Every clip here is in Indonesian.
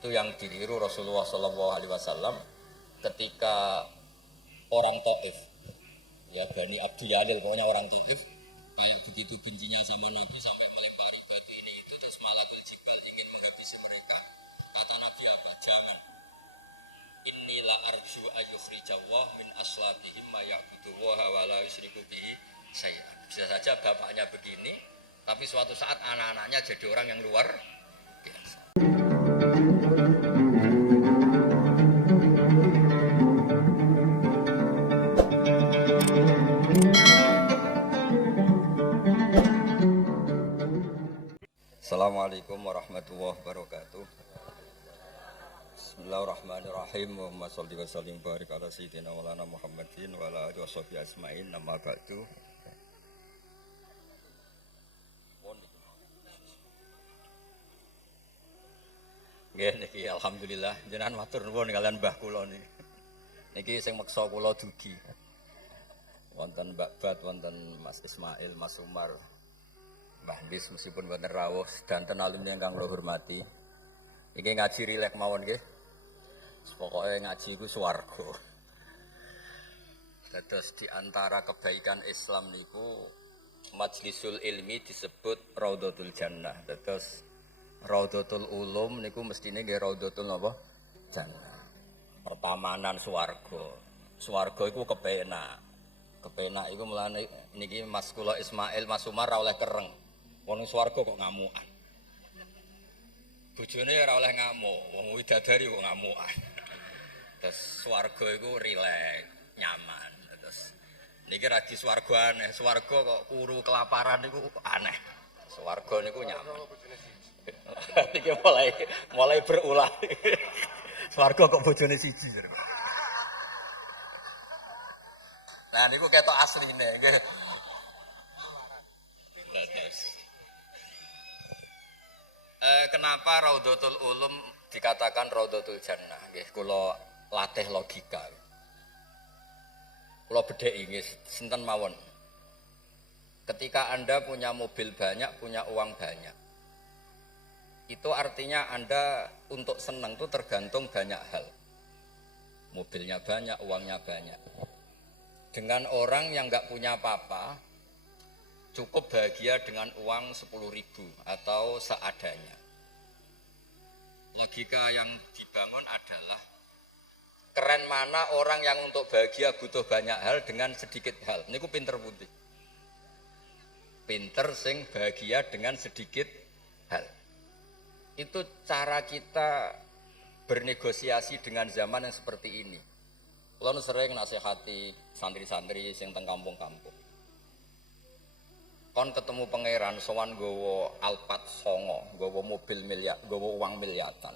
Itu yang ditiru Rasulullah SAW ketika orang Taif, ya Bani Abdi Yalil, pokoknya orang Taif, kayak begitu bencinya sama Nabi sampai melempari batu ini itu terus malakul jibal ingin menghabisi mereka. Kata Nabi apa? Jangan. Inilah arju ayyukhrijawah min aslatihim ma ya'budullaha wa la yusyriku bihi syai'an. Bisa saja bapaknya begini, tapi suatu saat anak-anaknya jadi orang yang luar biasa. Assalamualaikum warahmatullahi wabarakatuh. Bismillahirrahmanirrahim. Allahumma sholli wa sallim barik ala sayyidina maulana Muhammadin wa ala alihi washabihi ajmain. Nama ba'du. Nggih niki alhamdulillah jenengan matur nuwun kalian Mbah kula niki. Niki sing meksa kula dugi. Wonten Mbak Bat, wonten Mas Ismail, Mas Umar, Mbah Bis meskipun wonten rawuh sedanten alumni ingkang kula hormati. Iki ngaji rilek mawon nggih. Pokoke ngaji iku swarga. Terus di antara kebaikan Islam niku majlisul ilmi disebut Raudhatul Jannah. Terus Raudhatul Ulum niku mestine nggih Raudhatul napa? Jannah. Pertamanan swarga. Swarga iku kepenak. Kepenak iku mulane niki Mas kula Ismail, Mas Umar ora oleh kereng. Wong swarga kok ngamukan. Bojone ora oleh ngamuk, wong widadari kok ngamukan. Terus swarga iku rileks, nyaman. Terus niki ra di swarga aneh, swarga kok kuru kelaparan niku aneh. Swarga niku nyaman. Niki mulai berulah. Swarga kok bojone siji. Nah niku ketok asline nggih. Kenapa Raudhatul Ulum dikatakan Raudhatul Jannah? Nggih, kula latih logika. Kula bedheki nggih sinten mawon. Ketika Anda punya mobil banyak, punya uang banyak. Itu artinya Anda untuk senang itu tergantung banyak hal. Mobilnya banyak, uangnya banyak. Dengan orang yang nggak punya apa-apa, cukup bahagia dengan uang 10.000 atau seadanya. Logika yang dibangun adalah keren mana orang yang untuk bahagia butuh banyak hal dengan sedikit hal. Niku pinter putih. Pinter sing bahagia dengan sedikit hal. Itu cara kita bernegosiasi dengan zaman yang seperti ini. Kulo sering nasihati santri-santri sing teng kampung-kampung. Kon ketemu pangeran sowan nggawa Alphard 9, nggawa mobil miliar, nggawa uang miliaran.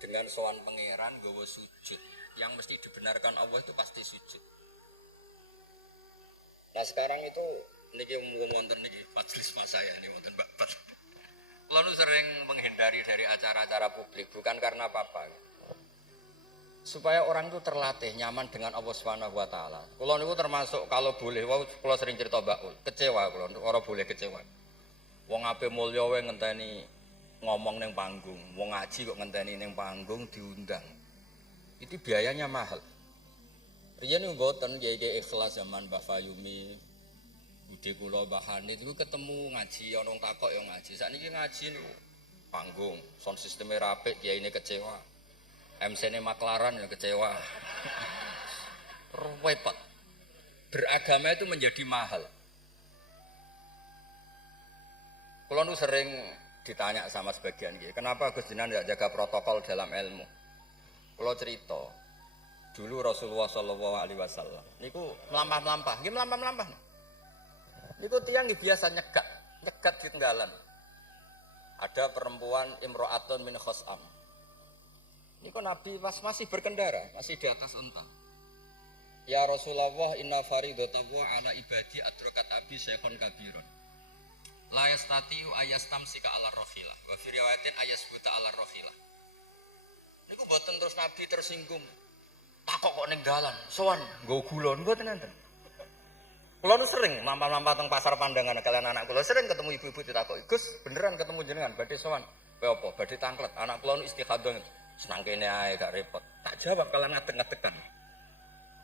Dengan sowan pangeran nggawa sujud, yang mesti dibenarkan Allah itu pasti sujud. Nah sekarang itu niki wonten niki majelis mas saya ini wonten Mbak Bat. Lalu sering menghindari dari acara-acara publik bukan karena apa-apa. Supaya orang itu terlatih nyaman dengan Allah Subhanahu wa taala. Kula niku termasuk kalau boleh kula sering cerita Mbak Ul, kecewa kula ora boleh kecewa. Wong ape mulya wae ngenteni ngomong ning panggung, wong ngaji kok ngenteni ning panggung diundang. Itu biayanya mahal. Riyen mboten kiai ikhlas zaman Mbah Fayumi, Budi kula Mbah Hanid iku ketemu ngaji ana wong takok ya ngaji. Sakniki ngaji niku panggung, sound sisteme rapik, kiyaine kecewa. MC-ne maklaran ya kecewa. Repot. Beragama itu menjadi mahal. Kulo nu sering ditanya sama sebagian gitu, kenapa Gus Jinan tidak jaga protokol dalam ilmu? Kulo cerita, dulu Rasulullah SAW, niku melampah-melampah, gimana melampah-melampah? Niku tiang biasa nyegat di tenggalan. Ada perempuan imro'atun min khos'am. Ini kok Nabi masih berkendara, masih di atas unta. Ya Rasulullah, inna faridatahu ala ibadi adrakat abi syekhon kabirun. La yastati'u ayastamsika ala rohilah. Wa fi riwayatin ayasbuta ala rohilah. Ini kok buatan terus Nabi tersinggung. Takok kok ning dalan, sowan, nggo gula mboten enten. Kula sering mampir-mampir teng pasar pandangan kalian anak kula sering ketemu ibu-ibu ditakoki, "Gus, beneran ketemu jenengan badhe sowan?" Kowe apa? Badhe tangklet. Anak kula nu istikhadah. Senang kene ae gak repot. Tak jawab kalian ngadeg-ngadegan.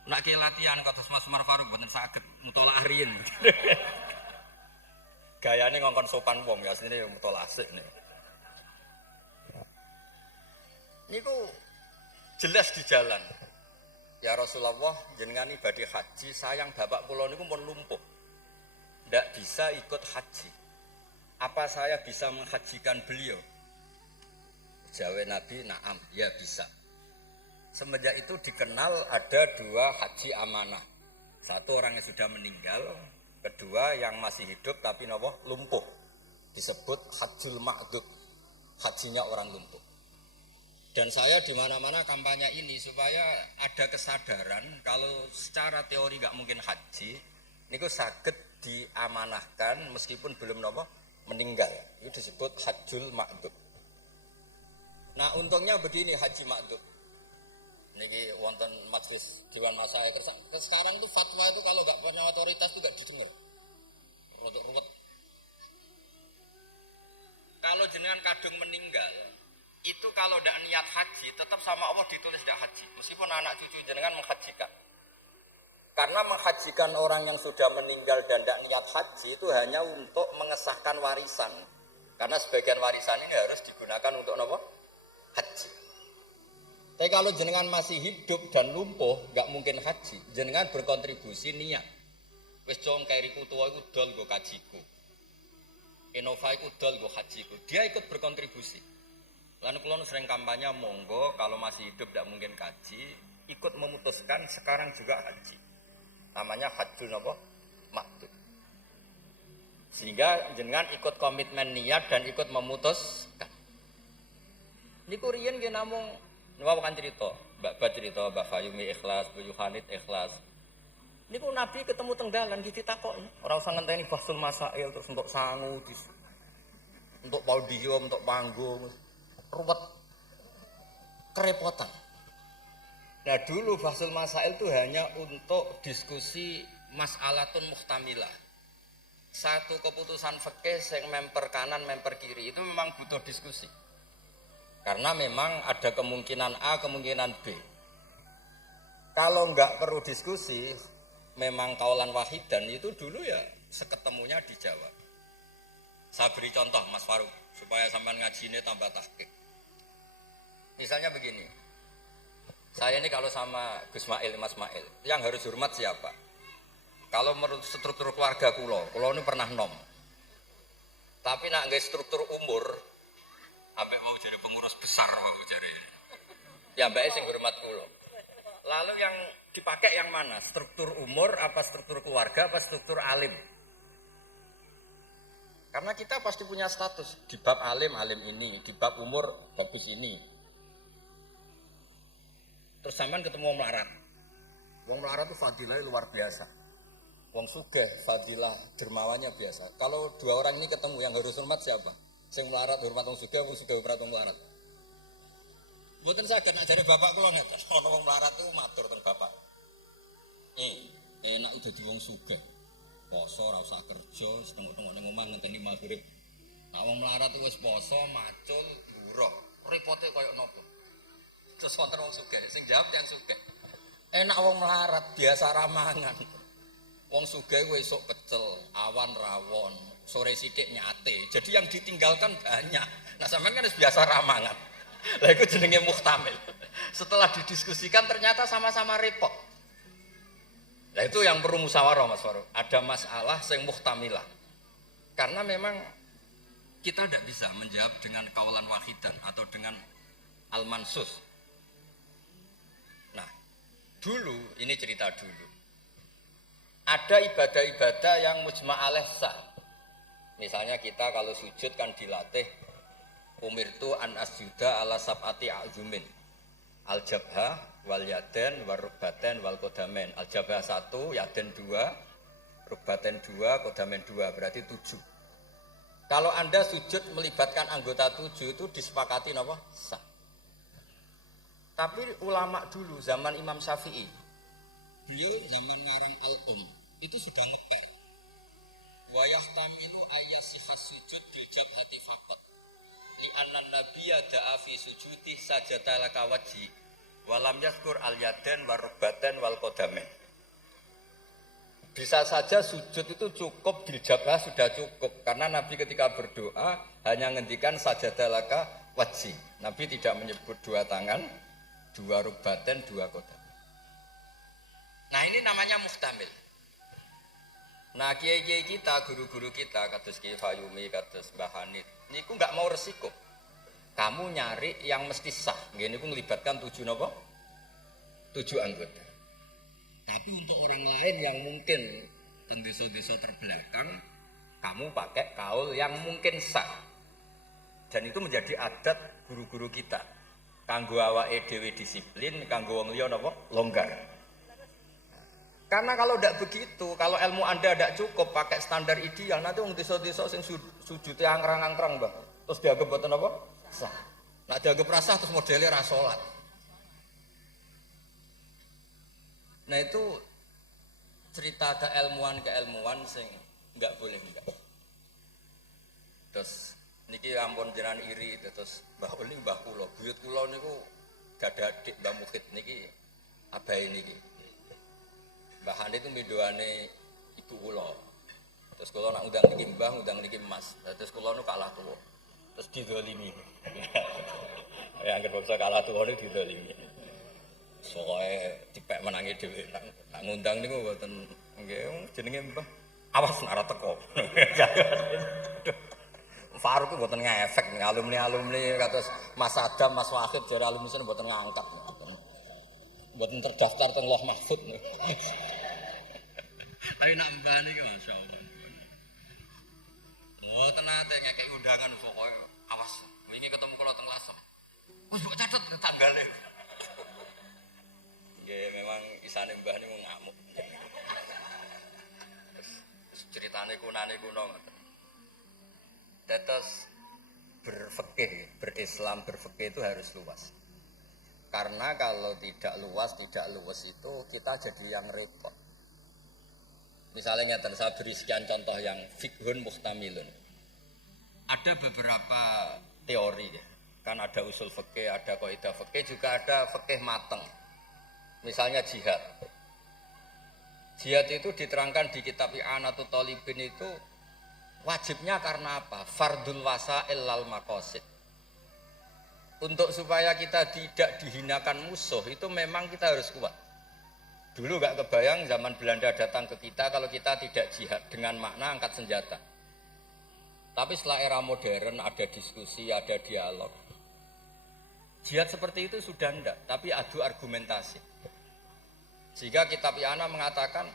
Nak ki latihan kados Mas Umar Faruk mboten saged mutolak riyen. Gayane ngongkon sopan wong ya asline mutolak asik nih. Niku jelas di jalan. Ya Rasulullah jenengan ibadah haji, sayang bapak kula niku pun lumpuh. Ndak bisa ikut haji. Apa saya bisa menghajikan beliau? Jawab Nabi, "Na'am, ya bisa." Semenjak itu dikenal ada dua haji amanah. Satu orang yang sudah meninggal, kedua yang masih hidup tapi nopo lumpuh. Disebut hajjul ma'dud, hajinya orang lumpuh. Dan saya di mana-mana kampanye ini supaya ada kesadaran kalau secara teori nggak mungkin haji, niku saged diamanahkan meskipun belum nopo meninggal. Itu disebut hajjul ma'dud. Nah untungnya begini haji ma'dud. Niki wonten majelis Dewan Masyayikh. Sekarang tuh fatwa itu kalau nggak punya otoritas itu nggak didengar. Rodok ruwet. Kalau jenengan kadung meninggal, itu kalau tidak niat haji, tetap sama Allah ditulis tidak haji. Meskipun anak cucu jenengan menghajikan. Karena menghajikan orang yang sudah meninggal dan tidak niat haji itu hanya untuk mengesahkan warisan. Karena sebagian warisan ini harus digunakan untuk apa? Haji. Tapi kalau jenengan masih hidup dan lumpuh, nggak mungkin haji. Jenengan berkontribusi niat. Wis cung kairiku tua iku dol nggo kajiku. Innova iku dol nggo hajiku. Dia ikut berkontribusi. Lalu kalau sering kampanye monggo kalau masih hidup tidak mungkin haji, ikut memutuskan sekarang juga haji. Namanya hajjul napa? Ma'dud. Sehingga jenengan ikut komitmen niat dan ikut memutuskan. Niku riyen nggih namung niku kan cerita, Mbak Ba cerita, Mbak Fayumi ikhlas, Bu Yuhanit ikhlas. Niku Nabi ketemu teng dalan ditakoki, ora usah ngenteni bahsul masail terus untuk sangu, untuk podium, untuk panggung. Ruwet. Kerepotan. Nah dulu bahsul masail itu hanya untuk diskusi mas'alatun muhtamilah. Satu keputusan fikih yang memper kanan, memper kiri itu memang butuh diskusi. Karena memang ada kemungkinan A, kemungkinan B. Kalau nggak perlu diskusi, memang kaulan wahidan itu dulu ya seketemunya dijawab. Saya beri contoh Mas Faruk supaya sampean ngajinya tambah tahqiq. Misalnya begini, saya ini kalau sama Gus Mail, Mas Mail, yang harus hormat siapa? Kalau menurut struktur keluarga kulo ini pernah nom. Tapi nak nggak struktur umur, sampai mau jadi pengurus besar mau jadi. Ya mbak sing hormat kulo. Lalu yang dipakai yang mana? Struktur umur, apa struktur keluarga, apa struktur alim? Karena kita pasti punya status di bab alim ini, di bab umur babis ini. Terus sampean ketemu wong melarat. Wong melarat itu fadilah luar biasa. Wong sugih fadilah dermawannya biasa. Kalau dua orang ini ketemu yang harus hormat siapa? Sing melarat hormat wong sugih hormat wong melarat. Mboten saged nak jare bapak kula ngeten, ana wong melarat itu matur teng bapak. Enak udah di wong sugih. Poso ora usah kerja, setengah-tengah ning omah ngenteni maghrib. Nak wong melarat itu wis poso, macul, buruh. Repote koyo napa? Terus wonten wong sugih, sing jawab yang sugih. Enak wong melarat, biasa ramangan. Wong sugih kuwi esuk pecel, awan rawon, sore sithik nyate. Jadi yang ditinggalkan banyak. Nah sampean kan wis biasa ramangan. Lah iku jenenge muhtamil. Setelah didiskusikan ternyata sama-sama repot. Nah itu yang perlu musyawarah Mas Faruk. Ada masalah sing muhtamilah. Karena memang kita tidak bisa menjawab dengan kaulan wahidan atau dengan al-mansus. Nah, dulu ini cerita dulu. Ada ibadah-ibadah yang mujma' alaih sah. Misalnya kita kalau sujud kan dilatih umirtu an asjuda ala sab'ati a'zumin. Al-jabhah wal yaden wal rukbaten wal kodamen. Al-jabhah 1, yaden 2, rukbaten 2, kodamen 2, berarti 7. Kalau Anda sujud melibatkan anggota 7 itu disepakati apa? Sah. Tapi ulama dulu zaman Imam Syafi'i, beliau zaman ngarang al-um itu sudah ngeper. Wa yahtamilu ayyasihas sujud bil jabhati faqat. li annan nabiyya da'a fi sujudi sajata laka wajhi walam yaskur al yaden warubatan wal qadamen. Bisa saja sujud itu cukup diljabah sudah cukup karena Nabi ketika berdoa hanya ngendikan sajata laka wajhi. Nabi tidak menyebut dua tangan, dua rubatan, dua qadam. Nah ini namanya muhtamil. Nah kiai-kiai kita, guru-guru kita, kados Kiai Fayumi, kados Mbah Hanif, niku nggak mau resiko. Kamu nyari yang mesti sah, gini pun melibatkan 7 anggota. Tapi untuk orang lain yang mungkin ten desa-desa terbelakang, kamu pakai kaul yang mungkin sah. Dan itu menjadi adat guru-guru kita. Kanggo awake dhewe disiplin, kanggo wong liya napa? Longgar. Karena kalau tidak begitu, kalau ilmu Anda tidak cukup pakai standar ideal, nanti wong desa-desa sing sujudnya angkrang-angkrang, Bang. Terus dianggap mboten apa? Sah. Nah, dianggap rasah terus modelnya ra salat. Nah, itu cerita keilmuan sing enggak boleh enggak. Terus niki ampun jenengan iri terus Mbah Uli Mbah kula, buyut kula niku gadah adik Mbah Mukhid niki abahe niki. Mbah Hane itu midoane ibu kula. Terus kula nak undang niki Mbah, undang niki Mas. Terus kula nu kalah tuwa. Terus dizalimi. Ya anggere bangsa kalah tuwa niku dizalimi. Soale dipek menangi dhewe nak ngundang niku mboten nggih jenenge Mbah. Awas nak ora teko. Faruk itu mboten ngefek alumni kados Mas Adam, Mas Wahid jare alumni sene mboten ngangkat. Mboten terdaftar teng Loh Mahfud. Tapi nak mbah niki masyaallah. Oh, tenate ngekek undangan pokoke awas. Wingi ketemu kula teng Lasem. Wis mbok catet tanggale. Nggih, memang isane mbah niku ngamuk. Ceritane kunane kuno ngoten. Dados berfikih, berislam, berfikih itu harus luas. Karena kalau tidak luas itu kita jadi yang repot. Misalnya ngeten, saya beri sekian contoh yang fikhun muhtamilun. Ada beberapa teori ya. Kan ada usul fikih, ada kaidah fikih, juga ada fikih mateng. Misalnya jihad. Jihad itu diterangkan di kitab I'anatul Talibin itu wajibnya karena apa? Fardul wasail lal maqasid. Untuk supaya kita tidak dihinakan musuh itu memang kita harus kuat. Dulu gak kebayang zaman Belanda datang ke kita kalau kita tidak jihad dengan makna angkat senjata. Tapi setelah era modern ada diskusi, ada dialog. Jihad seperti itu sudah enggak, tapi adu argumentasi. Sehingga kitab I'anah mengatakan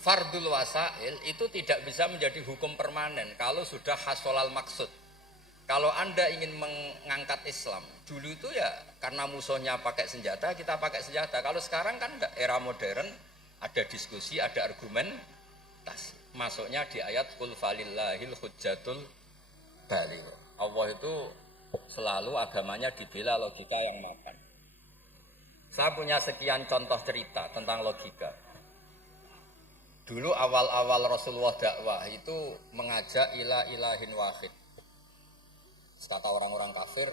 fardul wasail itu tidak bisa menjadi hukum permanen kalau sudah hasolal maksud. Kalau Anda ingin mengangkat Islam, dulu itu ya karena musuhnya pakai senjata, kita pakai senjata. Kalau sekarang kan enggak, era modern, ada diskusi, ada argumentasi. Masuknya di ayat qul falillahil hujjatul baligh. Allah itu selalu agamanya dibela logika yang makan. Saya punya sekian contoh cerita tentang logika. Dulu awal-awal Rasulullah dakwah itu mengajak ila ilahin wahid. Kata orang-orang kafir,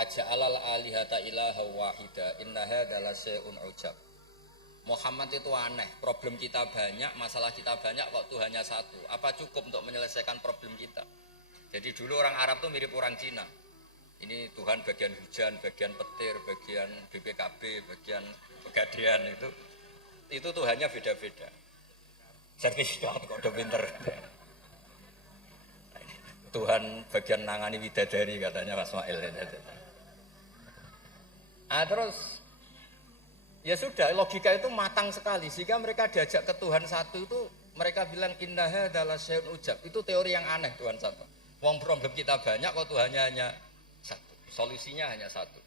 aja'alal alihata ilaha wahida innaha adalah syai'un ujab. Muhammad itu aneh, problem kita banyak, masalah kita banyak kok Tuhannya satu. Apa cukup untuk menyelesaikan problem kita? Jadi dulu orang Arab itu mirip orang Cina. Ini Tuhan bagian hujan, bagian petir, bagian BPKB, bagian pegadaian itu Tuhannya beda-beda. Sertifikat kok udah pinter. Tuhan bagian nangani widadari katanya Mas Mail. Terus ya sudah, logika itu matang sekali sehingga mereka diajak ke Tuhan satu itu mereka bilang innaha adalah syai'un ujab. Itu teori yang aneh Tuhan satu. Wong problem kita banyak kok Tuhannya hanya satu. Solusinya hanya satu.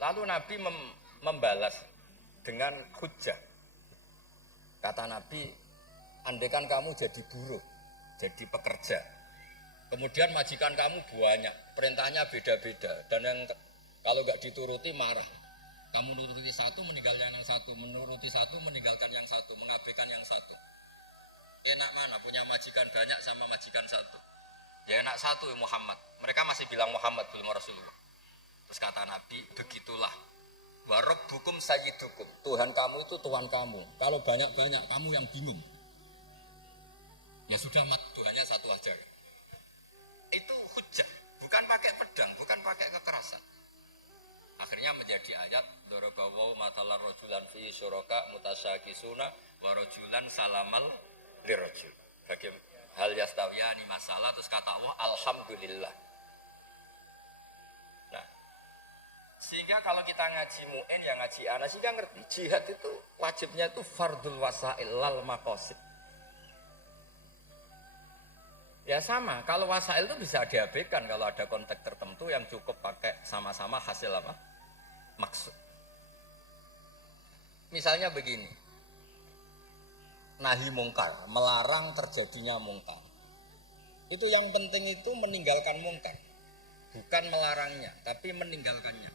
Lalu Nabi membalas dengan hujjah. Kata Nabi, andaikan kamu jadi buruh, jadi pekerja. Kemudian majikan kamu banyak, perintahnya beda-beda, dan yang kalau nggak dituruti marah. Kamu menuruti satu, meninggalkan yang satu, menuruti satu, meninggalkan yang satu, mengabaikan yang satu. Enak mana punya majikan banyak sama majikan satu? Ya anak satu Muhammad. Mereka masih bilang Muhammad belum Rasulullah. Terus kata Nabi, begitulah. Wa rabbukum sayyidukum. Tuhan kamu itu Tuhan kamu. Kalau banyak-banyak kamu yang bingung. Ya sudah mat, Tuhannya satu aja. Itu hujjah, bukan pakai pedang, bukan pakai kekerasan. Akhirnya menjadi ayat darabawu matalar rajulan fi syuraka mutasyakisuna wa rajulan salamal lirajul. Bagaimana hal yastawiyani masalah terus kata Allah alhamdulillah. Nah, sehingga kalau kita ngaji mu'in ya ngaji ana sehingga ngerti jihad itu wajibnya itu fardul wasail lal maqasid. Ya sama, kalau wasail itu bisa diabaikan kalau ada konteks tertentu yang cukup pakai sama-sama hasil apa? Maksud. Misalnya begini. Nahi mungkar, melarang terjadinya mungkar. Itu yang penting itu meninggalkan mungkar. Bukan melarangnya, tapi meninggalkannya.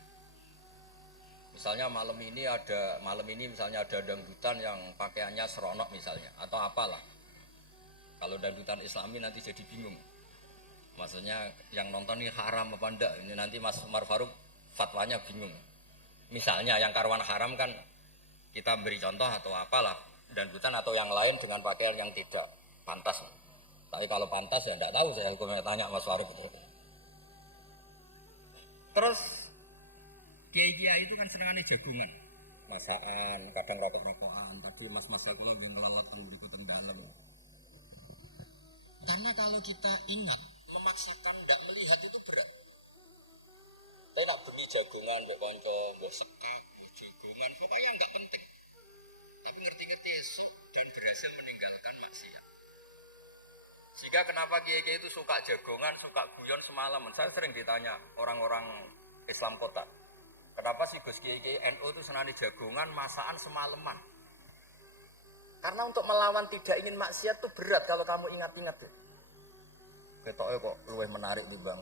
Misalnya malam ini misalnya ada dangdutan yang pakaiannya seronok misalnya atau apalah. Kalau dangdutan Islami nanti jadi bingung. Maksudnya yang nonton ini haram apa enggak? Ini nanti Mas Umar Faruk fatwanya bingung. Misalnya yang karuan haram kan kita beri contoh atau apalah dangdutan atau yang lain dengan pakaian yang tidak pantas. Tapi kalau pantas ya enggak tahu saya hukumnya tanya Mas Faruk. Terus kiai-kiai itu kan senangannya jagungan. Masakan, kadang rokok-rokokan. Tadi mas-mas itu yang ngelawat di dalam. Karena kalau kita ingat, memaksakan tidak melihat itu berat. Saya nak bengi jagungan, mbak konco, mbak sekak, mbak jagungan, pokoknya nggak penting. Tapi ngerti-ngerti esok dan berhasil meninggalkan maksiat. Sehingga kenapa kiai-kiai itu suka jagongan, suka guyon semalaman. Saya sering ditanya orang-orang Islam kota, kenapa sih Gus kiai-kiai NU itu senang jagongan, masakan semalaman? Karena untuk melawan tidak ingin maksiat itu berat kalau kamu ingat-ingat ya. Ketoknya kok luwih menarik nih bang,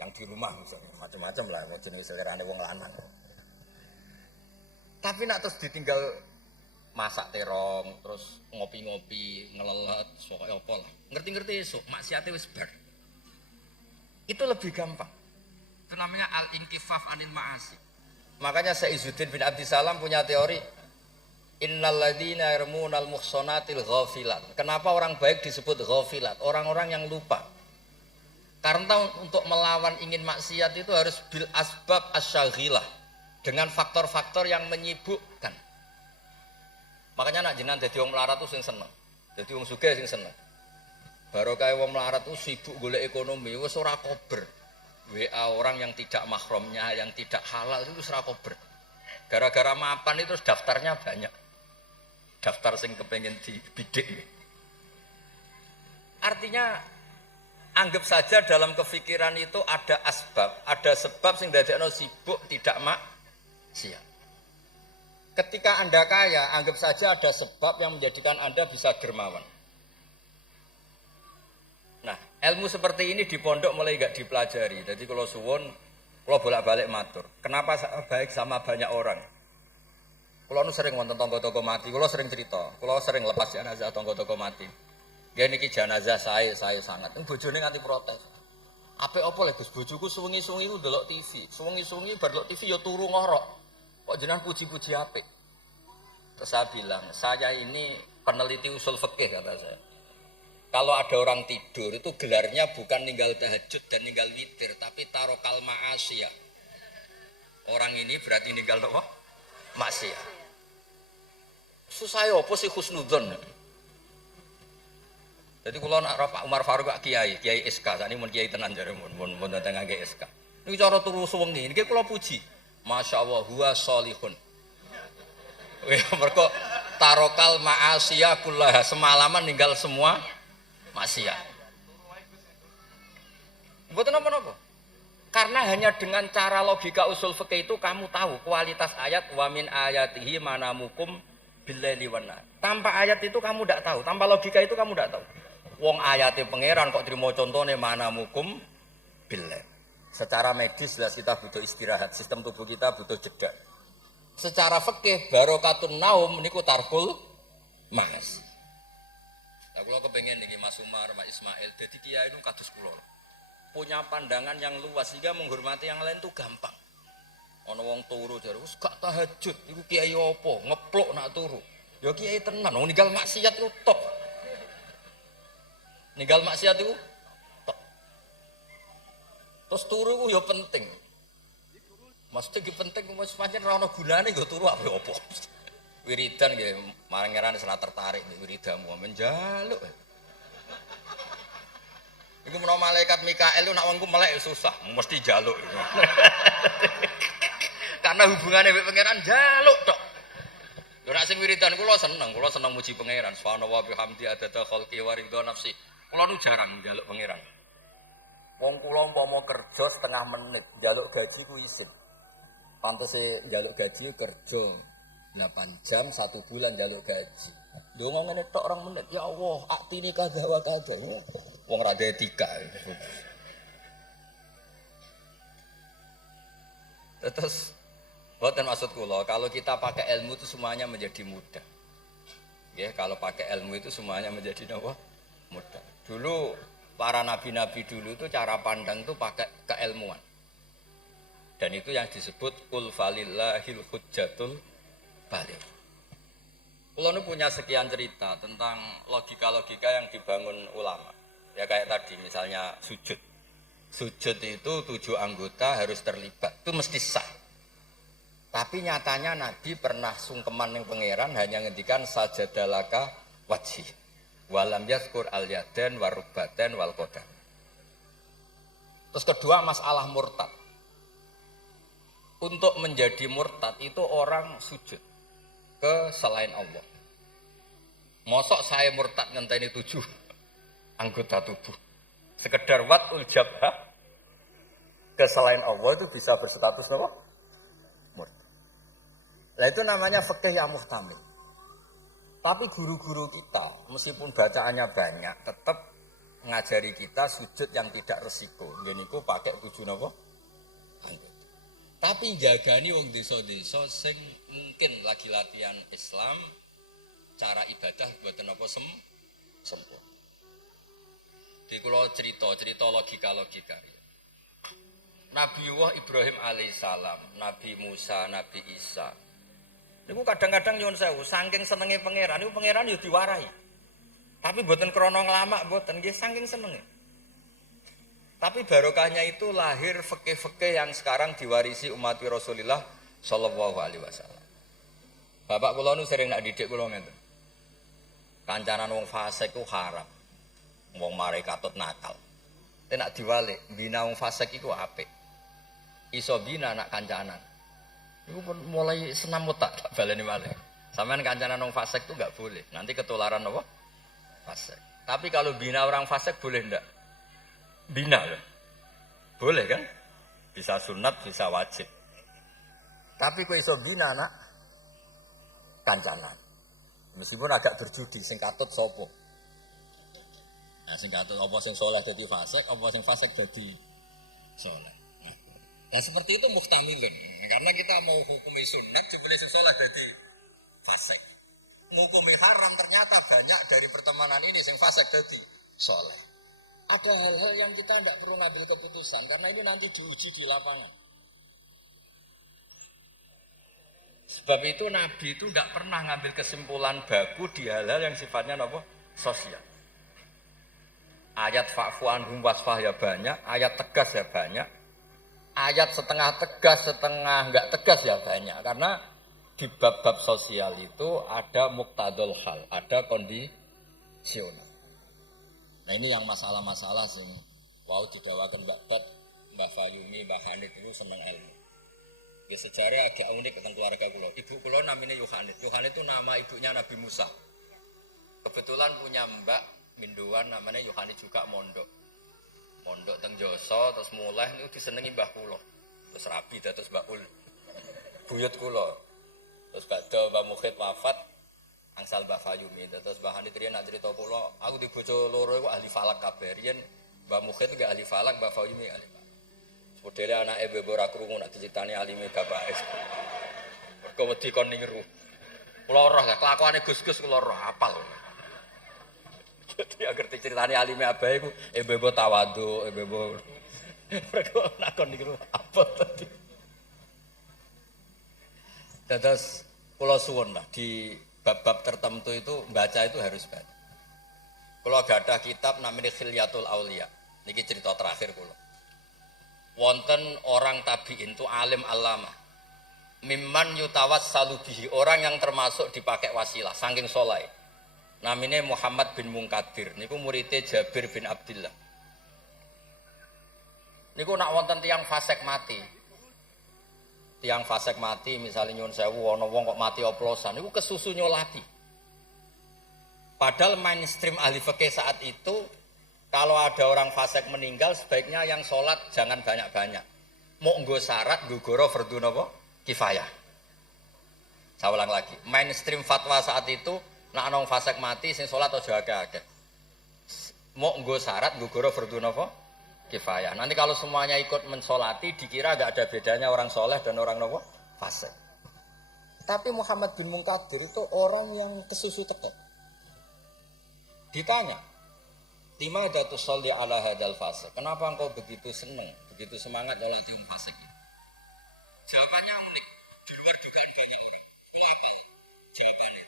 yang di rumah misalnya, macam-macam lah, mau jenis selerane wong lanang. Tapi nak terus ditinggal masak terong, terus ngopi-ngopi, ngelelet, pokoknya apa lah. Ngerti-ngerti esok, maksiatnya wis bar. Itu lebih gampang. Itu namanya al-inkifaf anil ma'asi. Makanya Saizuddin bin Abdissalam punya teori innal ladzina yarmunal muhsanatil ghafilat. Kenapa orang baik disebut ghafilat? Orang-orang yang lupa. Karena untuk melawan ingin maksiat itu harus bil asbab asyaghilah, dengan faktor-faktor yang menyibukkan. Makanya nak jenengan dadi wong melarat tuh sing seneng. Dadi wong sugih sing seneng. Barokah wong melarat tuh sibuk golek ekonomi, wis ora kober. WA orang yang tidak mahramnya, yang tidak halal itu wis ora kober. Gara-gara mapan itu daftarnya banyak. Daftar sing kepengen dibidik. Artinya anggap saja dalam kefikiran itu ada asbab, ada sebab sing dadekno sibuk tidak maksiat. Ketika Anda kaya, anggap saja ada sebab yang menjadikan Anda bisa dermawan. Nah, ilmu seperti ini di pondok mulai gak dipelajari. Jadi kalau suwun, kalau bolak-balik matur. Kenapa baik sama banyak orang? Kalau nu sering wonten tangga-tangga mati, kalau sering cerita, kalau sering lepas jenazah tangga-tangga mati. Ya niki jenazah saya sangat. Bojone nganti protes. Apik apa lek Gus bojoku suwengi-suwengi ku ndelok TV. Suwengi-suwengi bar ndelok TV ya turu ngorok. Kok jenengan puji-puji apik. Terus saya bilang, saya ini peneliti usul fikih kata saya. Kalau ada orang tidur itu gelarnya bukan ninggal tahajud dan ninggal witir, tapi tarokal ma'asiyah. Orang ini berarti ninggal apa? Maksiat. Susah ya apa sih husnudzon? Jadi kalau nak Pak Umar Faruk kiai SK, saat ini mun kiai tenan jare mun tengah kiai SK. Ini cara turu suwengi, ini kalau puji, masya Allah huwa solihun. Mereka tarokal ma'asiyah kullaha, semalaman ninggal semua maksiat. Mboten napa-napa. Karena hanya dengan cara logika usul fikih itu kamu tahu kualitas ayat wa min ayatihi manamukum billaili wan nahar. Tanpa ayat itu kamu tidak tahu, tanpa logika itu kamu tidak tahu. Wong ayate pangeran kok trimo contone manamukum billail. Secara medis jelas kita butuh istirahat, sistem tubuh kita butuh jeda. Secara fikih barokatun naum niku tarkul mas. Lah kula kepengin niki Mas Umar, Mas Ismail dadi kiai itu kados kula. Punya pandangan yang luas sehingga menghormati yang lain tuh gampang. Ana wong turu jare wis gak tahajud, iku kiai apa? Ngeplok nak turu. Ya kiai tenan, wong ninggal maksiat ku top. Ninggal maksiat itu top. Terus turu ku ya penting. Maksudnya ki penting wis pancen ora ana gunane nggo turu apa. Wiridan nggih, marang ngerane salah tertarik nek wiridamu menjaluk. Iku menawa malaikat Mikael lu nak wongku melek susah, mesti jaluk. Karena hubungannya dengan pangeran jaluk tok. Lho nek sing wiridan kula seneng muji pangeran. Subhanallah bihamdi adada khalqi wa ridha nafsi. Kula nu jarang njaluk pangeran. Wong kula umpama kerja setengah menit, njaluk gaji ku isin. Pantese njaluk gaji kerja 8 jam 1 bulan njaluk gaji. Ndonga ngene tok 2 menit. Ya Allah, aktini kadha wa kadha. Wong ra etika. Terus boten maksud kula, kalau kita pakai ilmu itu semuanya menjadi mudah. Ya, kalau pakai ilmu itu semuanya menjadi apa? Mudah. Dulu para nabi-nabi dulu itu cara pandang itu pakai keilmuan. Dan itu yang disebut qul falillahil hujjatul baligh. Kula nu punya sekian cerita tentang logika-logika yang dibangun ulama. Ya kayak tadi misalnya sujud. Sujud itu 7 anggota harus terlibat. Itu mesti sah. Tapi nyatanya Nabi pernah sungkeman yang pangeran hanya ngendikan sajadalaka wajhi. Walam yazkur al-yaden warubaten wal qadam. Terus kedua masalah murtad. Untuk menjadi murtad itu orang sujud ke selain Allah. Mosok saya murtad ngenteni 7 anggota tubuh. Sekedar watul jabhah ke selain Allah itu bisa berstatus apa? Murtad. Nah itu namanya fikih yang muhtamil. Tapi guru-guru kita meskipun bacaannya banyak tetap ngajari kita sujud yang tidak resiko. Ngeniku pakai 7 apa? Anggota. Tapi jagani wong desa-desa sing mungkin lagi latihan Islam cara ibadah buatan apa sempurna. Di kula cerita logika. Nabi Ibrahim alaihissalam, Nabi Musa, Nabi Isa. Niku kadang-kadang nyuwun sewu, saking senenge pangeran, niku pangeran yo diwarahi. Tapi mboten krana nglamak mboten, nggih saking senenge. Tapi barokahnya itu lahir fikih-fikih yang sekarang diwarisi umat Rasulullah sallallahu alaihi wasallam. Bapak kula nu sering nak didik kula ngeten. Kancanan wong fasik ku haram. Wong mare katut nakal. Tapi nak diwalik, bina wong fasik iku apik. Iso bina anak kancanan. Iku pun mulai senam otak tak baleni malih. Sampeyan kancanan wong fasik itu enggak boleh. Nanti ketularan apa? Fasik. Tapi kalau bina orang fasik boleh enggak? Bina loh. Boleh kan? Bisa sunat, bisa wajib. Tapi kok iso bina anak kancanan. Meskipun agak berjudi sing katut sapa? Nah, sing katut apa sing saleh dadi fasik, apa sing fasik dadi saleh. Nah, seperti itu muhtamilun. Karena kita mau hukumi sunat, jebule sing saleh dadi fasik. Ngukumi haram ternyata banyak dari pertemanan ini sing fasik dadi saleh. Ada hal-hal yang kita tidak perlu ngambil keputusan karena ini nanti diuji di lapangan. Sebab itu Nabi itu tidak pernah ngambil kesimpulan baku di hal-hal yang sifatnya apa? Sosial. Ayat fa'fu anhum wasfah ya banyak, ayat tegas ya banyak, ayat setengah tegas, setengah enggak tegas ya banyak. Karena di bab-bab sosial itu ada muqtadul hal, ada kondisional. Nah ini yang masalah-masalah sing wau didawakan Mbak Bat, Mbak Fayumi, Mbak Hanit itu seneng ilmu. Ya sejarah agak unik tentang keluarga kula. Ibu kula namanya Yohanit. Yohanit itu nama ibunya Nabi Musa. Kebetulan punya mbak Minduan namanya Yohanit juga mondok. Mondok teng Joso terus mulai itu disenengi mbah kula. Terus rabi terus Mbak Ul. Buyut kula. Terus badhe Mbah Mukhid wafat angsal Mbak Fayumi. Terus Mbah Hanit riyen nak crita kula, aku di bojo loro iku ahli falak kabeh. Riyen Mbah Mukhid juga ahli falak, Mbah Fayumi ahli falak. Modele anake bebo ora krungu nak diceritani alime bapake. Mergo wedi kon niru. Kula roh ya kelakuane Gus-gus kula roh apal. Dadi agar diceritani alime abae ku bebo tawadhu, bebo mereka nakon niku apa tadi. Terus kula suwun lah di bab-bab tertentu itu baca itu harus baca. Kalau gadah kitab namanya Khilyatul Aulia. Niki cerita terakhir kula. Wonten orang tabi'in itu alim alama. Mimman yutawassalu bihi, orang yang termasuk dipakai wasilah saking soleh. Namanya Muhammad bin Munkadir. Niku muridnya Jabir bin Abdullah. Niku nak wonten tiang fasik mati. Tiang fasik mati misalnya nyun sewu ana wong kok mati oplosan niku kesusu nyolati. Padahal mainstream ahli fikih saat itu kalau ada orang fasik meninggal sebaiknya yang sholat jangan banyak-banyak. Mau nggo syarat nggo goro fardhu napa kifayah. Saya ulang lagi, mainstream fatwa saat itu nak ana wong fasik mati sing sholat aja akeh-akeh. Mau nggo syarat nggo goro fardhu napa kifayah. Nanti kalau semuanya ikut mensolati dikira gak ada bedanya orang soleh dan orang nopo fasik. Tapi Muhammad bin Munkadir itu orang yang kesusu teket. Ditanya, lima datus sholli ala hadal fasik. Kenapa engkau begitu senang, begitu semangat kalau itu fasik? Jawabannya unik, di luar dugaan banyak orang. Kenapa? Jawabannya,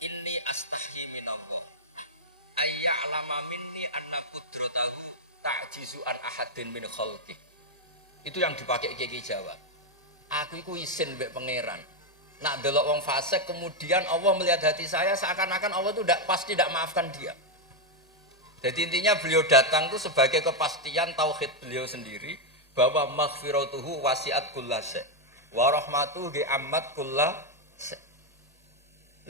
inni astahyi minallah ayya'lama minni anna qudratahu ta'jizu an ahadin min khalqih. Itu yang dipakai Kiai Jawa. Aku iku isin mbek pangeran. Nak delok wong fasik kemudian Allah melihat hati saya seakan-akan Allah itu pasti tidak maafkan dia. Jadi intinya beliau datang itu sebagai kepastian tauhid beliau sendiri bahwa maghfiratuhu wasi'at kullase wa rahmatuhu ammat kullase.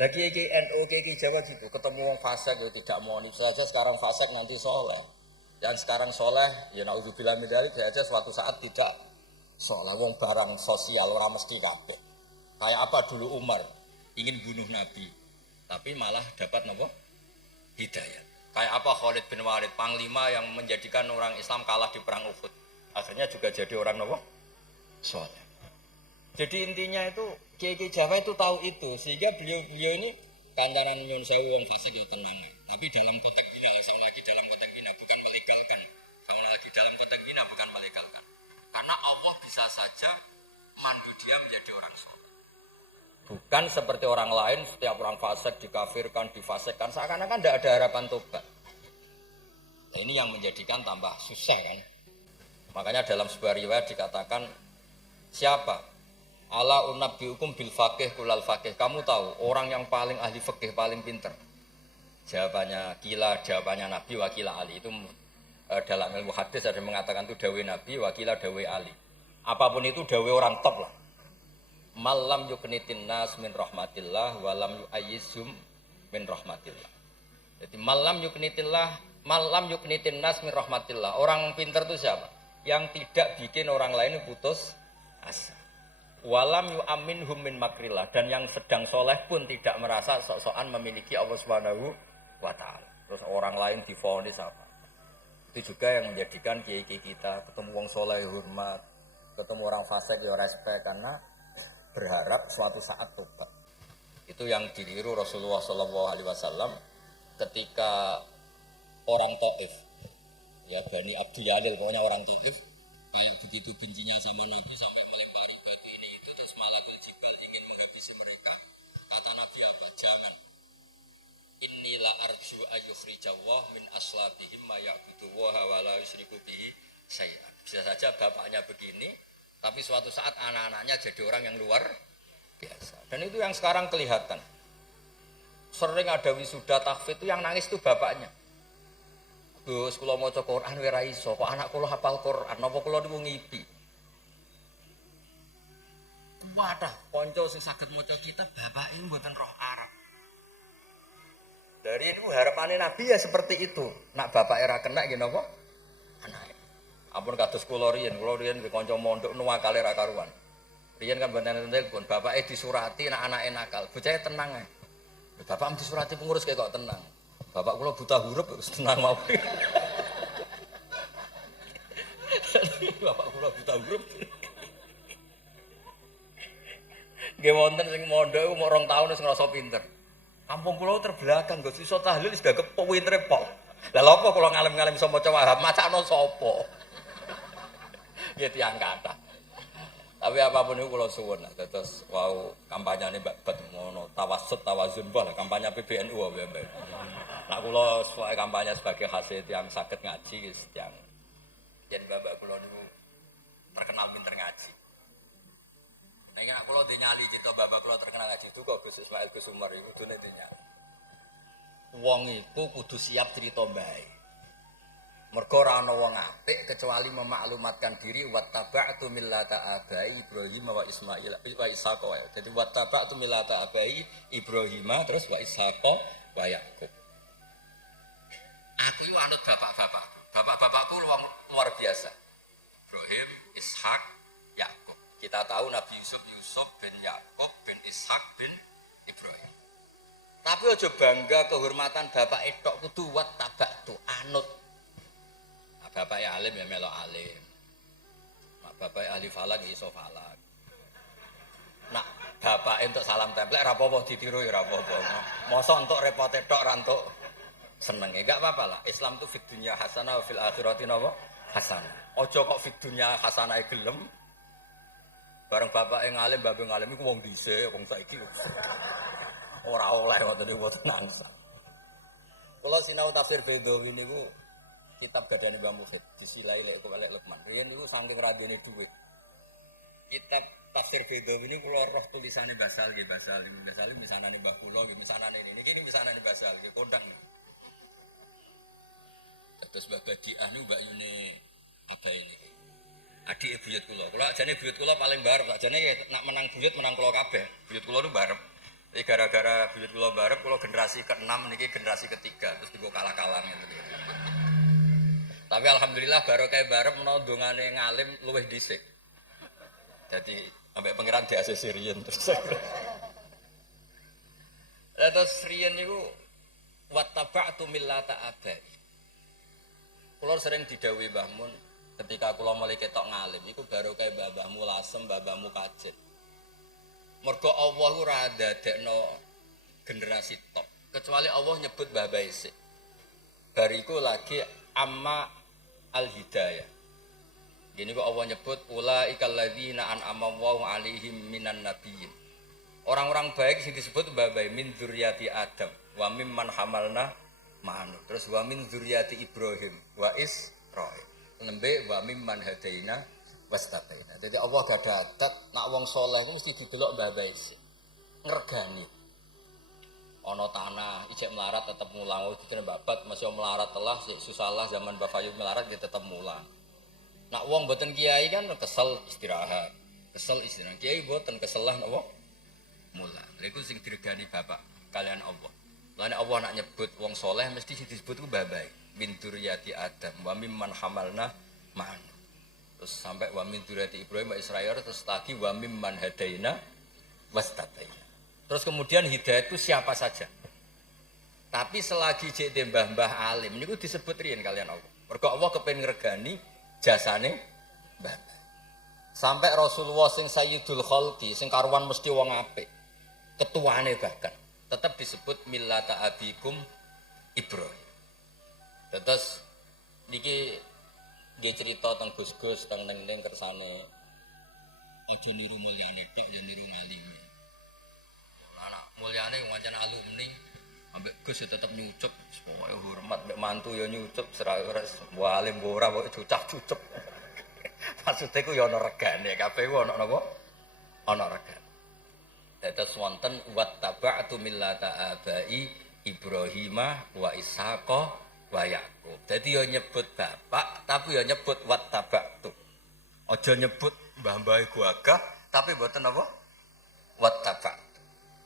Lagi NU Kiai Jawa gitu, ketemu wong fasik ya tidak mau saja sekarang fasik nanti soleh. Dan sekarang soleh, ya naudzubillah min dzalik saja suatu saat tidak soleh. Wong barang sosial orang mesti kabeh. Kayak apa dulu Umar ingin bunuh Nabi, tapi malah dapat nopo hidayah. Kayak apa Khalid bin Walid, panglima yang menjadikan orang Islam kalah di perang Uhud, akhirnya juga jadi orang nopo soleh. Jadi intinya itu Kiai Jawa itu tahu itu, sehingga beliau ini kancanan nyun sewu wong fasik ya tenang. Tapi dalam konteks bina, sama lagi dalam konteks bina bukan melegalkan. Sama lagi dalam konteks bina bukan melegalkan. Karena Allah bisa saja mandu dia menjadi orang soleh. Bukan seperti orang lain, setiap orang fasik dikafirkan, difasikkan, seakan-akan tidak ada harapan tobat. Nah, ini yang menjadikan tambah susah kan. Makanya dalam sebuah riwayat dikatakan, siapa? Ala unabbiukum bil faqih kulal faqih. Kamu tahu orang yang paling ahli fikih, paling pinter. Jawabannya kila, jawabannya Nabi wakila Ali. Itu dalam ilmu hadis ada yang mengatakan itu dawe Nabi, wakila dawe Ali. Apapun itu dawe orang top lah. Malam yuknitin nas min rahmatillah walam yu'ayyizum min rahmatillah. Jadi malam yuknitin nas min rahmatillah. Orang pinter itu siapa? Yang tidak bikin orang lain putus asa. Walam yu'aminhum min makrillah, dan yang sedang soleh pun tidak merasa sok-sokan memiliki Allah Subhanahu wa ta'ala. Terus orang lain divonis apa? Itu juga yang menjadikan kiai-kiai kita ketemu wong soleh hormat, ketemu orang fasik ya respect, karena berharap suatu saat tobat. Itu yang ditiru Rasulullah SAW ketika orang Taif, ya Bani Abdi Yalil, pokoknya orang Taif kayak begitu bencinya sama Nabi sampai melempari batu ini itu, terus malakul jibal ingin menghabisi mereka. Kata Nabi apa? Jangan. Inilah arju ayyukhrijawah min aslabihim ma ya'budu wa la yusyriku bihi syai'an. Bisa saja bapaknya begini, tapi suatu saat anak-anaknya jadi orang yang luar biasa. Dan itu yang sekarang kelihatan. Sering ada wisuda tahfidz itu yang nangis itu bapaknya. Gus, kula maca Quran ora iso, kok anak kula hafal Quran, napa kula niku ngipi. Wadah, kanca sing saged maca kitab bapake mboten roh Arab. Dari itu harapannya Nabi ya seperti itu. Nak bapake ra kena nggih napa? Anake. Ampun kados kula riyen nggih kanca mondok nuwakale ra karuan. Riyen kan mboten pun bapake disurati nak anake nakal, bocah tenang ae. Bapak disurati pengurus kayak kok tenang. Bapak kula buta huruf tenang mau. Bapak kula buta huruf. Nggih wonten sing mondok umur 2 tahun wis ngrasa pinter. Kampung kula terbelakang, Gus iso tahlil wis gagep pintere pol. Lah lha apa kula ngalem-ngalem iso maca Wahab, macakno sapa? Ya tiyang kathah. Tapi apapun itu kula suwun terus wau kampanyane Mbak Bet ngono tawassut tawazun lah kampanye PBNU wae. Nah kula sebagai kampanye sebagai hasil yang saged ngaji wis tiyang yen bapak kula niku terkenal pinter ngaji. Nek kula dinyali cerita bapak kula terkenal ngaji itu kok Gus Ismail Gus Umar iku kudune dinyali. Wong iku kudu siap cerita bae. Mergo ora ana wong apik kecuali memaklumatkan diri wattaba'tu millata abai Ibrahim wa Ismail wa Ishaq. Jadi wattaba'tu millata abai Ibrahim terus wa Ishaq wa Yakub. Aku yo anut bapak-bapakku. Bapak-bapakku luar biasa. Ibrahim, Ishak, Yakub. Kita tahu Nabi Yusuf bin Yakub bin Ishak bin Ibrahim. Tapi aja bangga kehormatan bapak etok kudu wattaba'tu anut. Bapak alim ya melok alim. Mak bapak ahli falak ya iso falak. Nak bapak entuk salam templek ora apa-apa ditiru ya ora apa-apa. Mosok entuk repot tok ra entuk senenge gak apa-apa lah. Islam tuh fid dunya hasanah wa fil akhirati napa? Hasanah. Aja kok fid dunya hasanah gelem. Bareng bapak ngalim, bapak ngalim iku wong dhisik, wong saiki ora oleh ngoten niku nangsa. Kula sinau tafsir Bedawi niku kitab gadane Mbah Mufid disilai lek kok lek Lukman. Riyen niku saking radene dhuwit. Kitab tafsir Bedawi niku kula roh tulisane Basal nggih Basal. Basal misanane Mbah kula nggih misanane niki misanane Basal nggih kondang. Terus Mbah Badiah niku Mbak Yune apa ini? Adik buyut kula. Kula ajane buyut kula paling barep, ajane nak menang buyut menang kula kabeh. Buyut kula niku barep. Tapi gara-gara buyut kula barep kula generasi ke-6 niki generasi ketiga terus digo kalah-kalah gitu. Tapi alhamdulillah barokah barep menawa dongane ngalim luwih dhisik. Dadi ambek pangeran diasesi riyen terus. Terus riyen niku wattaba'tu millata abai. Kula sering didhawuhi Mbah Mun ketika kula mulai ketok ngalim iku barokah mbahmu lasem, mbahmu kajet. Mergo Allah ora ndadekno generasi top kecuali Allah nyebut mbah isik. Bariku lagi amma al-hidayah. Gini kok Allah nyebut ulaikal ladzina an'ama Allahu 'alaihim minan nabiyyin. Orang-orang baik sing disebut babai min dzurriyyati Adam wa mimman hamalna ma'anu. Terus wa min dzurriyyati Ibrahim wa Israil. Nembe wa mimman hadaina wastabaina. Dadi Allah gak ada adat nak wong saleh ku mesti didelok babai sik. Ngregani. Ono tanah ijek melarat tetap mulang oh dikene babat masih melarat telah susah zaman Mbak Fayud melarat dia tetap mulang. Nak wong mboten kiai kan kesel istirahat. Kesel istirahat. Kiai mboten kesel lah napa? Mulang. Lha iku sing diregani bapak kalian Allah. Lan Allah nak nyebut wong soleh mesti sing disebut ku babai. Min dzurriyyati Adam wa mimman hamalna ma'an. Terus sampai wa min dzurriyyati Ibrahim wa Israil terus lagi wa mimman hadaina wastabaina. Terus kemudian hidayah itu siapa saja. Tapi selagi cek mbah-mbah alim niku disebut riyen kalian Allah. Mergo Allah kepen ngregani jasane mbah. Sampai Rasulullah sing Sayyidul Khalqi sing karuan mesti wong apik. Ketuane bahkan tetap disebut millata abikum Ibrahim. Terus niki nggih cerita teng Gus-gus teng ning kersane aja niru mulyane tok ya niru ngalimi. Anak mulyane wancen alumni ambek Gus ya tetep nyucup pokoke hormat mbek mantu ya nyucup serais walim ora kok cucak-cucup. Maksude ku ya ana regane kabeh ku ana napa? Ana regane. Dados wonten wattaba'tu millata abai Ibrahim wa Ishaq wa Yakub. Dadi ya nyebut bapak tapi ya nyebut wattaba'tu. Aja nyebut mbah-mbah gagah tapi mboten apa? Wattaba'tu.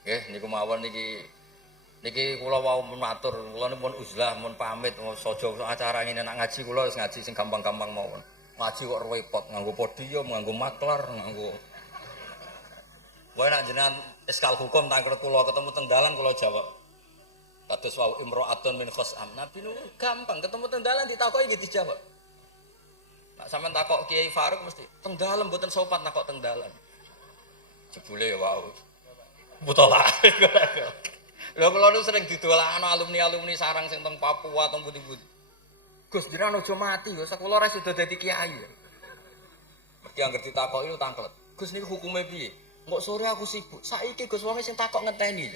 Nggih niku mawon niki kula wau matur kula pun uzlah mun pamit saja acara ngene nak ngaji kula wis ngaji sing gampang-gampang mawon. Ngaji kok repot nganggo podium, nganggo maklar, nganggo. Wae nak jenengan eskal hukum tangkret kula ketemu teng dalan kula jawab. Kados wau imro'atun min khosam. Nabi nu gampang ketemu teng dalan ditakoki nggih dijawab. Nak sampean takok Kiai Faruk mesti teng dalan mboten sopan takok teng dalan. Jebule ya wau. Butolah. Lho kula nu sering didolakno alumni-alumni sarang sing teng Papua teng pundi-pundi. Gus jenengan aja mati lho, sakula ora sudah dadi kiai. Mergi anggere ditakoki lu tangklet. Gus niku hukume piye? Engko sore aku sibuk. Saiki Gus wong sing takok ngenteni.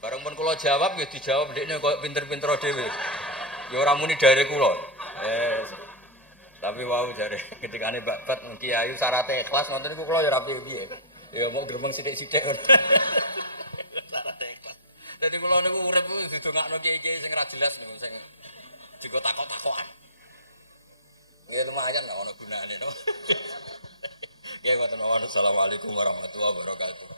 Bareng pun kula jawab ya dijawab ndekne koyo pinter-pinter dhewe. Ya ora muni dari kula. Tapi wau jare ketikane Mbak Bat kiai syaraté ikhlas ngoten niku kula ya ora piye-piye. Ya mau gremeng sithik-sithik. Syaraté ikhlas. Dadi kula niku urip kuwi didongakno kiai-kiai sing ora jelas niku sing digo takok-takokan. Ya lumayan lah ono gunane no. Nggih ngoten mawon. Assalamualaikum warahmatullahi wabarakatuh.